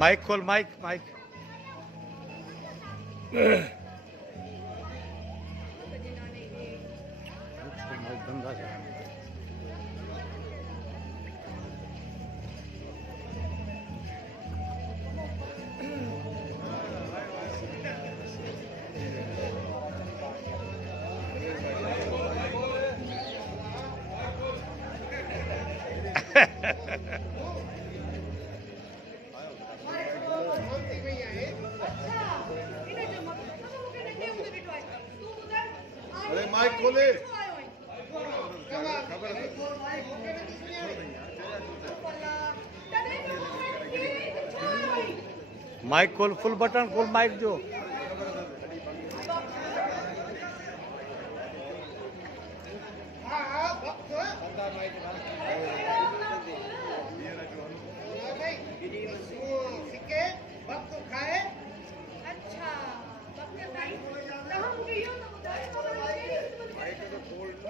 Mic खोल mic mic अरे mic खोले माइक खोल, फुल बटन खोल, माइक जो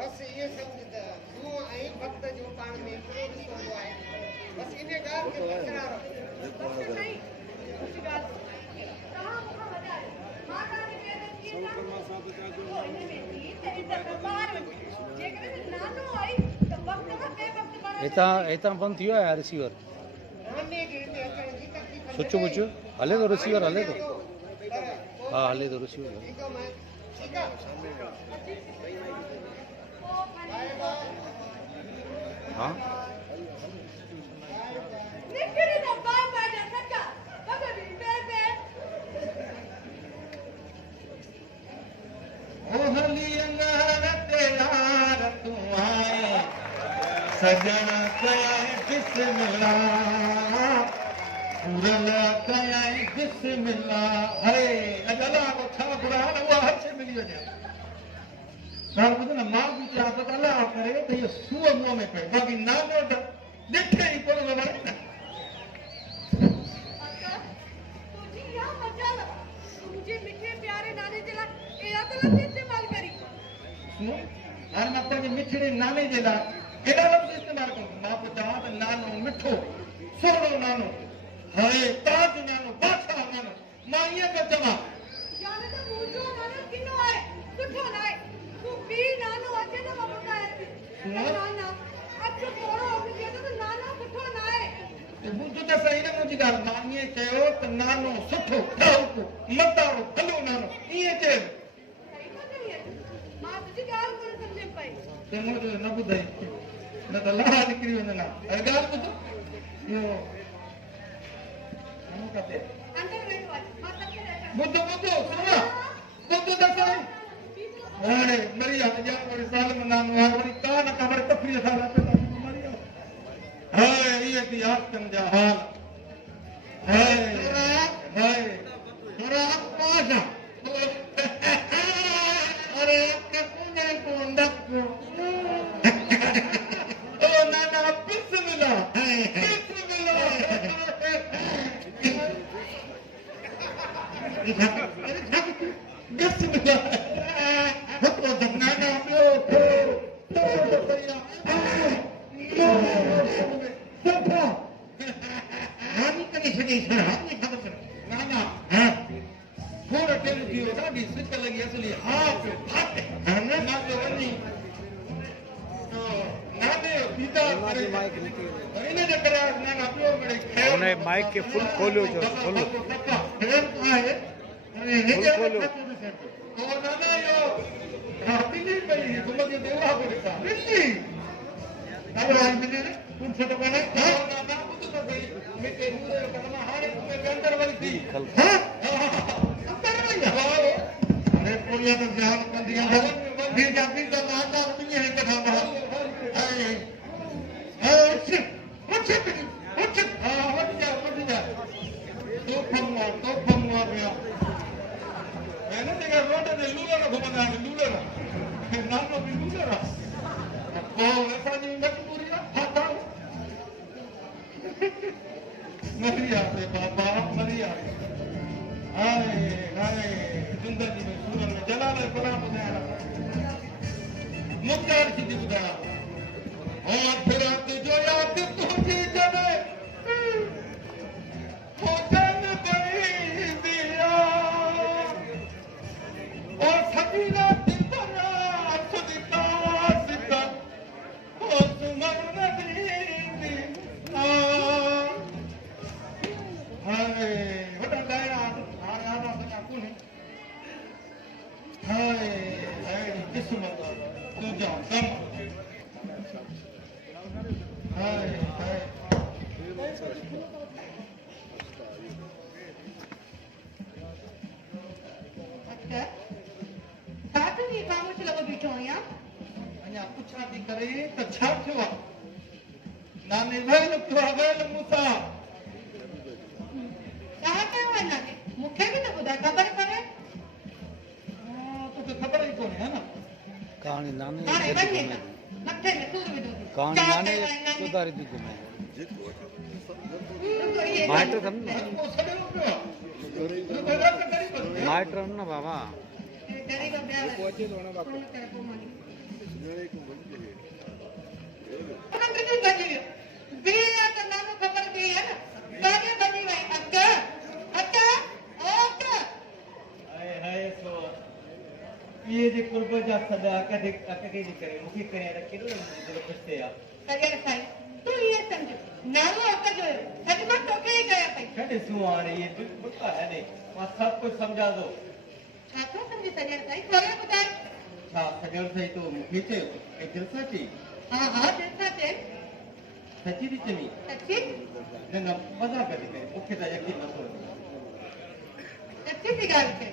बस ये समझदा तू आई वक्त जो पाण में प्रोग्रेस होंदो आहे बस इन ॻाल्हि खे बरक़रार रखो वक्त नहीं कुछ ॻाल्हि तव्हां मूंखां वॾा आहियो मां तव्हांखे महिनत कीअं कयां इन में थी त इज़त ॿार वञे जेकॾहिं नानो आई त वक्त खां ॿिए वक्त पाण हितां बंदि थी वियो आहे रिसीवर नाने खे हिते अचण जी तकलीफ़ सुचो पुचो हले थो रिसीवर हले थो हा हले थो रिसीवर ठीक आहे मैं ठीक आहे हाँ सजन कया बिस्मिल्लाह पूरला कया बिस्मिल्लाह है अल्लाह को छा कुरान वो हर से मिली वने हां बुध ना मां भी चाह तो अल्लाह करे तो ये सुअ मुंह में पे बाकी नानो ॾिठे ई कोन वणे न तुझी या मजा तुझे मिठे प्यारे नाने जे लाइ एड़ा त लफ़्ज़ इस्तेमाल करी सुनो हाणे मां पंहिंजे मिठड़े नाने जे लाइ एड़ा लफ़्ज़ इस्तेमाल कयो मां पोइ चवां त नानो मिठो सोहणो नानो हाणे ताज नानो बादशाह नानो मां ईअं पियो चवां याने त मुंहिंजो नानो किनो आहे सुठो न आहे तूं ॿी नानो अचे त मां ॿुधायांसि नाना अचु थोरो अॻिते त नानो सुठो न आहे ॿुध त सही न मुंहिंजी ॻाल्हि मां ईअं चयो त नानो सुठो ठाहको मतारो भलो नानो ईअं चयो सही न कई मां तुंहिंजी ॻाल्हि कोन सम्झे पई ते मूंखे न ॿुधाई न त लाहा निकिरी वञनि हाणे ॻाल्हि ॿुध इहो किथे अंदर वेठो आहे मां तखे ॿुध ॿुध सुना ॿुध त सही हाणे मरी आहे ॼा वरी साल में नानो आहे वरी का न का वरी तफरीह सां मरी आहे हाय इहे थी आस्कन जा हाल हाय हाय थोड़ा पासा अरे ककुने को नक्को ओ नाना बिस्मिल्लाह बिस्मिल्लाह बिस्मिल्लाह तो नाना ॿियो तो सही सुठो हानी करे छॾी हानी ख़बर नाना हा थोरो टेम थी वियो ॾाढी सिक लॻी असली हा पियो फाटे हाणे मां पियो वञी नाने पीता करे इन जे करे नाना ॿियो मिड़े हुन माइक खे फुल खोलियो जो फुल आहे अरे हे खोलियो ओ नाना यो हा बिल्ली पई तुमके देवा को ॾिसा बिल्ली ख़बर आहे बिल्ली ने तुम छो कोने हा नाना ॿुध त सही मूंखे मूंखे कदम हाणे मूंखे अंदर वरी थी हा अंदर वई हा अरे कोलिया तो जान कंदी आहे फिर जाती तो नाना बिल्ली है कथा हाय हाय उठ हा वठ जा तो फमुआ पिया मैंने देखा रोड ते लूलर घुमंदा आहिनि लूलर नानो बि लूलर आहे पोइ असांजी मजबूरी आहे फाटा मरी आहे बाबा मरी आहे हाय हाय ज़िंदगी में सूरन में जलाल कलाम ॿुधाइण मुख़्तार सिंधी ॿुधायां और फिर जो याद तुझी जॾहिं होटल बनी दिया और सकीना दिलबरा सुदिका सिका ओ सुमर नदी हाय वॾा ॻाइणा हाणे आवाज़ सका कोन्हे हाय अहिड़ी क़िस्मत तुंहिंजा कम हाय हाय थी करे तो छा थियो आहे नाने वेल थियो आहे वेल मूसा छा कयो आहे नाने मूंखे बि न ॿुधाए ख़बर पवे तोखे ख़बर ई कोन्हे है न कहानी नाने हाणे वञे त मथे में सूर विधो अथई। कहानी छा नाने कयो आहे नाने? सुधारी थी घुमे रुको, इहे माइट थम न को सॼो पियो आहे तो बेरा के करी बस माइट न बाबा ग़रीब ॿिया पहुचे थो न बापू मंत्री जी भॼी वियो बीह त नानो ख़बर पई आहे न काॾे भॼी वई अच अच अच हाय हाय सो ये जे कुर्ब जा सदा कदे अकके जी करे मुखे करे रखे न दिल खुशते आ सॼण साईं तूं इहे सम्झ नानो हक़ जो सॼो तोखे ई कया पई छॾे सुहाणे ये बुका है ने मां सब कुछ समझा दो छा थो सम्झी सॼण साईं थोरो ॿुधाए छा सजण सही तो मुखे चयो ऐं दिल सां चई हा हा दिलि सां चए सची थी चवी सची न न मज़ाक थी करे मुखे त यकीन नथो सची थी ॻाल्हि चए